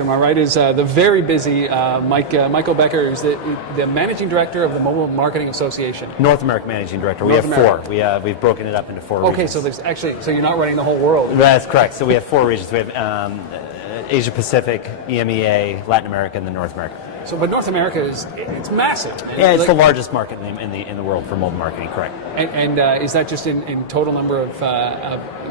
To my right is the very busy Michael Becker, who's the managing director of the Mobile Marketing Association. North American managing director. We have four. We've broken it up into four regions. Okay, so there's actually, so you're not running the whole world. That's correct. So we have four regions. We have Asia Pacific, EMEA, Latin America, and then North America. So, but North America it's massive. Yeah, it's the largest market in the world for mobile marketing. Correct. And is that just in total number of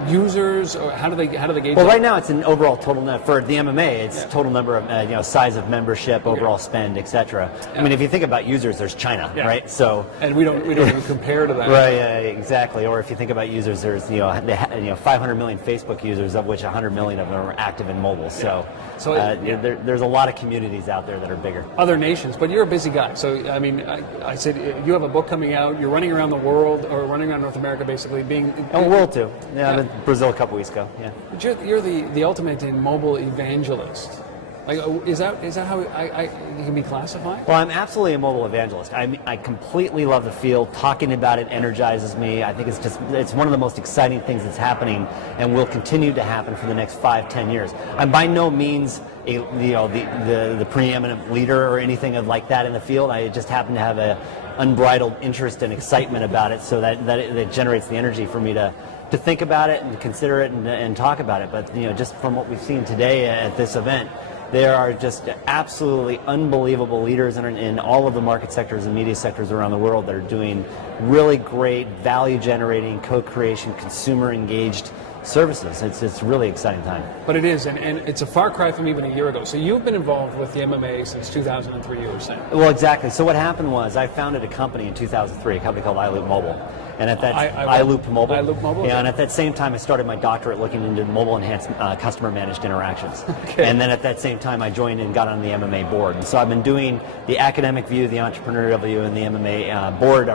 users, or how do they gauge? Well, that? right now it's an overall total for the MMA. It's total number of size of membership, overall spend, etc. I mean, if you think about users, there's China, right? So and we don't even compare to that. Right, exactly. Or if you think about users, there's 500 million Facebook users, of which 100 million of them are active in mobile. So, there's a lot of communities out there that are bigger. Other nations, but you're a busy guy. So, I mean, I said you have a book coming out. You're running around the world, or running around North America, basically, being. And world too. Yeah, I've been to Brazil a couple weeks ago. Yeah. But you're the ultimate in mobile evangelist. Like, is that how you can be classified? Well, I'm absolutely a mobile evangelist. I completely love the field. Talking about it energizes me. I think it's one of the most exciting things that's happening and will continue to happen for the next 5-10 years. I'm by no means the preeminent leader or anything like that in the field. I just happen to have a unbridled interest and excitement about it, so that it generates the energy for me to think about it and consider it and talk about it. But just from what we've seen today at this event, there are just absolutely unbelievable leaders in all of the market sectors and media sectors around the world that are doing really great value-generating, co-creation, consumer-engaged services. It's a really exciting time. But it is, and it's a far cry from even a year ago. So you've been involved with the MMA since 2003, you were saying. Well, exactly. So what happened was I founded a company in 2003, a company called iLoop Mobile. And at that iLoop Mobile. iLoop Mobile. Yeah, and at that same time, I started my doctorate looking into mobile enhanced customer managed interactions. Okay. And then at that same time, I joined and got on the MMA board. And so I've been doing the academic view, the entrepreneurial view, and the MMA board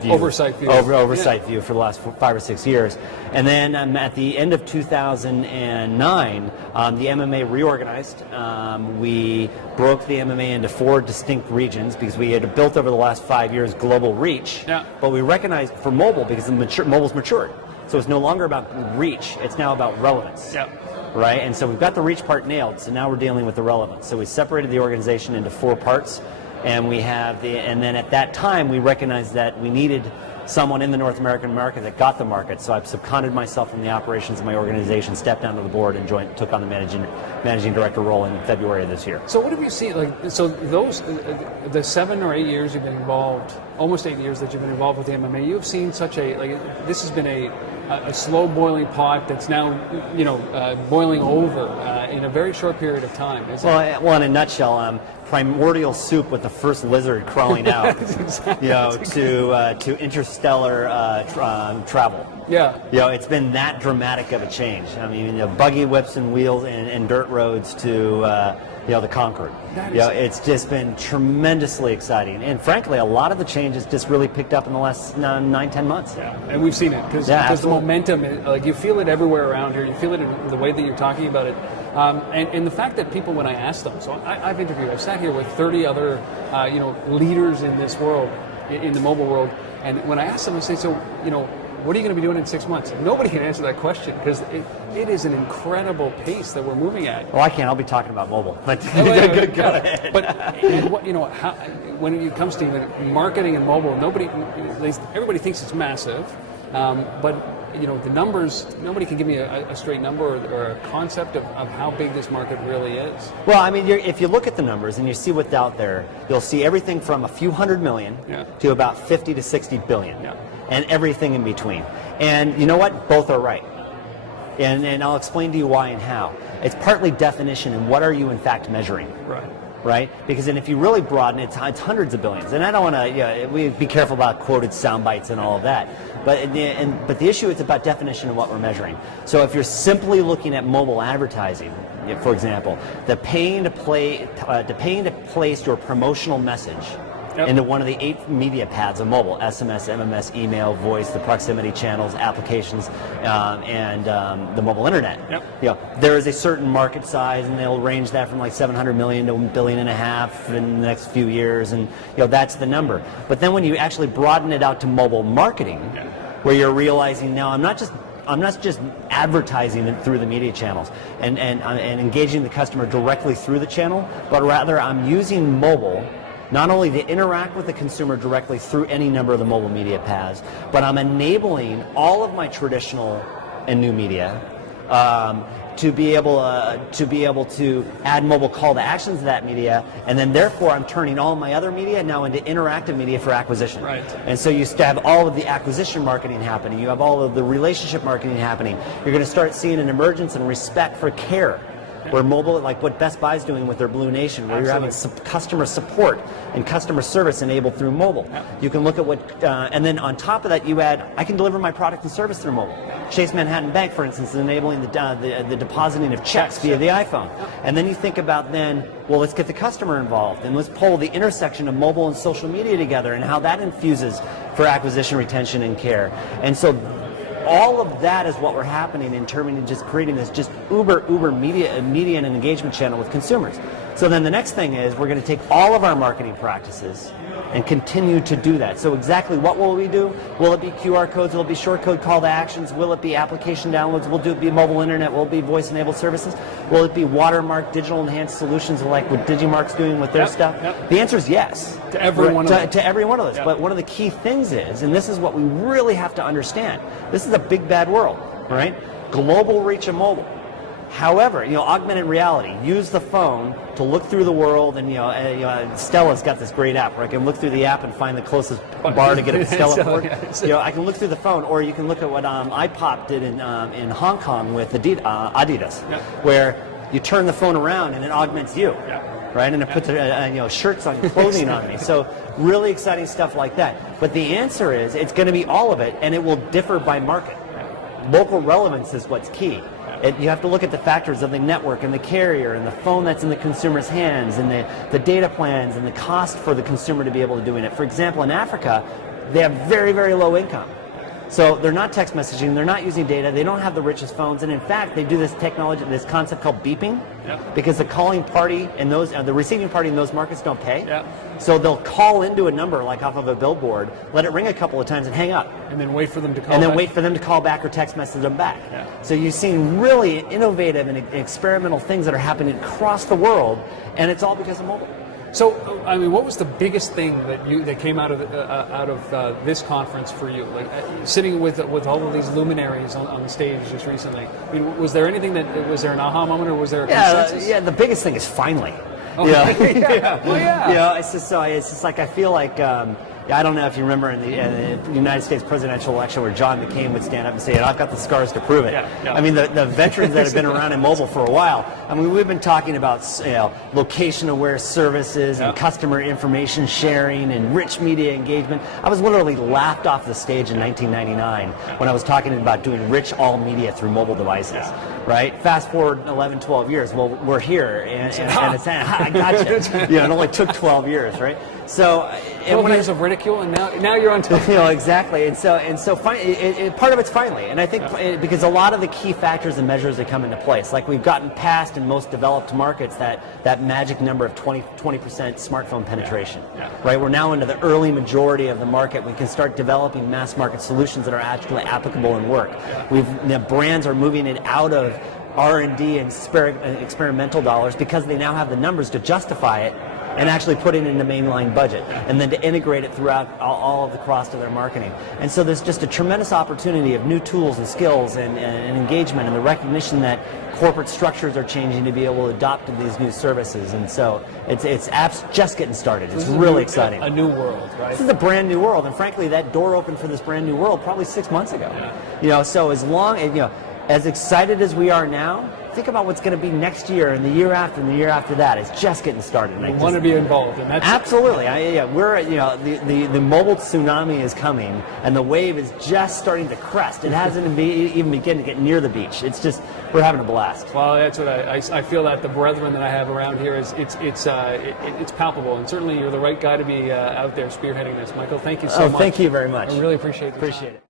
view. Oversight view. Oversight view for the last 5 or 6 years. And then at the end of 2009, the MMA reorganized. We broke the MMA into 4 distinct regions because we had built over the last 5 years global reach. Yeah. But we recognized for mobile, because mobile's matured. So it's no longer about reach, it's now about relevance. Yeah. Right? And so we've got the reach part nailed, so now we're dealing with the relevance. So we separated the organization into 4 parts, and and then at that time we recognized that we needed someone in the North American market that got the market. So I've subcontracted myself from the operations of my organization, stepped down to the board, and took on the managing director role in February of this year. So what have you seen? So those the 7 or 8 years you've been involved, almost 8 years that you've been involved with the MMA, you've seen such this has been a slow boiling pot that's now boiling over in a very short period of time. Well, in a nutshell, primordial soup with the first lizard crawling out, to interstellar travel. Yeah. It's been that dramatic of a change. I mean, buggy whips and wheels and dirt roads to the Concorde. It's just been tremendously exciting, and frankly, a lot of the changes just really picked up in the last 9-10 months. Yeah, and we've seen it because the momentum, you feel it everywhere around here. You feel it in the way that you're talking about it, and the fact that people, when I ask them, so I've sat here with 30 other leaders in this world, in the mobile world, and when I ask them, I say, so what are you going to be doing in 6 months? Nobody can answer that question because it is an incredible pace that we're moving at. Well, I can't. I'll be talking about mobile. But go ahead. But when it comes to even marketing and mobile, everybody thinks it's massive, but the numbers. Nobody can give me a straight number or a concept of how big this market really is. Well, I mean, if you look at the numbers and you see what's out there, you'll see everything from a few hundred million to about 50 to 60 billion. Yeah. And everything in between. And you know what? Both are right. And I'll explain to you why and how. It's partly definition and what are you in fact measuring. Right? Because then if you really broaden it, it's hundreds of billions. And I don't want to, we be careful about quoted sound bites and all of that. But the issue is about definition of what we're measuring. So if you're simply looking at mobile advertising, for example, the paying to place your promotional message into one of the 8 media paths of mobile: SMS, MMS, email, voice, the proximity channels, applications, and the mobile internet. There is a certain market size, and they'll range that from like 700 million to $1.5 billion in the next few years, and that's the number. But then when you actually broaden it out to mobile marketing, where you're realizing now I'm not just I'm not just advertising it through the media channels and engaging the customer directly through the channel, but rather I'm using mobile not only to interact with the consumer directly through any number of the mobile media paths, but I'm enabling all of my traditional and new media to be able to add mobile call to actions to that media, and then therefore I'm turning all my other media now into interactive media for acquisition. Right. And so you have all of the acquisition marketing happening, you have all of the relationship marketing happening. You're going to start seeing an emergence in respect for care, where mobile, like what Best Buy is doing with their Blue Nation, where you're having customer support and customer service enabled through mobile. You can look at what, and then on top of that you add, I can deliver my product and service through mobile. Chase Manhattan Bank, for instance, is enabling the depositing of checks via the iPhone. And then you think about then, well, let's get the customer involved, and let's pull the intersection of mobile and social media together and how that infuses for acquisition, retention, and care. And so all of that is what we're happening in terms of just creating this just uber media and engagement channel with consumers. So then the next thing is we're going to take all of our marketing practices and continue to do that. So exactly what will we do? Will it be QR codes? Will it be short code call to actions? Will it be application downloads? Will it be mobile internet? Will it be voice enabled services? Will it be watermark digital enhanced solutions like what Digimarc's doing with their stuff? The answer is yes. To every one of them. To every one of those. But one of the key things is, and this is what we really have to understand, this is a big bad world, right? Global reach of mobile. However, augmented reality, use the phone to look through the world, and Stella's got this great app where I can look through the app and find the closest bar to get a Stella board. I can look through the phone, or you can look at what iPop did in Hong Kong with Adidas, where you turn the phone around and it augments you, right? And it puts shirts on clothing on me. So really exciting stuff like that. But the answer is it's going to be all of it, and it will differ by market. Local relevance is what's key. You have to look at the factors of the network and the carrier and the phone that's in the consumer's hands and the data plans and the cost for the consumer to be able to do it. For example, in Africa, they have very, very low income. So they're not text messaging, they're not using data, they don't have the richest phones, and in fact, they do this technology, this concept called beeping, because the calling party and the receiving party in those markets don't pay. So they'll call into a number like off of a billboard, let it ring a couple of times and hang up. And then wait for them to call And then back. wait for them to call back or text message them back. So you've seen really innovative and experimental things that are happening across the world, and it's all because of mobile. So, I mean, what was the biggest thing that came out of this conference for you? Like sitting with all of these luminaries on the stage just recently. I mean, was there anything was there an aha moment, or was there a consensus? The biggest thing is finally. Oh, yeah. It's just like I feel like. I don't know if you remember in the United States presidential election where John McCain would stand up and say, I've got the scars to prove it. I mean, the veterans that have been around in mobile for a while, I mean, we've been talking about location-aware services and customer information sharing and rich media engagement. I was literally laughed off the stage in 1999 when I was talking about doing rich all media through mobile devices. Right? Fast forward 11, 12 years. Well, we're here, and it's I gotcha. It only took 12 years, right? So, 12 years of ridicule, and now you're on top. Exactly. And so part of it's finally, and I think because a lot of the key factors and measures that come into place, like we've gotten past in most developed markets that magic number of 20% smartphone penetration. Right? We're now into the early majority of the market. We can start developing mass market solutions that are actually applicable and work. The brands are moving it out of R&D and experimental dollars because they now have the numbers to justify it and actually put it into mainline budget, and then to integrate it throughout all of the cost of their marketing. And so there's just a tremendous opportunity of new tools and skills and engagement, and the recognition that corporate structures are changing to be able to adopt to these new services. And so it's apps just getting started. It's really exciting. A new world, right? This is a brand new world, and frankly, that door opened for this brand new world probably 6 months ago. So as excited as we are now, think about what's going to be next year and the year after and the year after that. It's just getting started. You want to be involved, and that's absolutely. We're the mobile tsunami is coming, and the wave is just starting to crest. It hasn't even begun to get near the beach. It's just we're having a blast. Well, that's what I feel that the brethren that I have around here is it's palpable, and certainly you're the right guy to be out there spearheading this. Michael, thank you so much. Thank you very much. I really appreciate it. Appreciate it.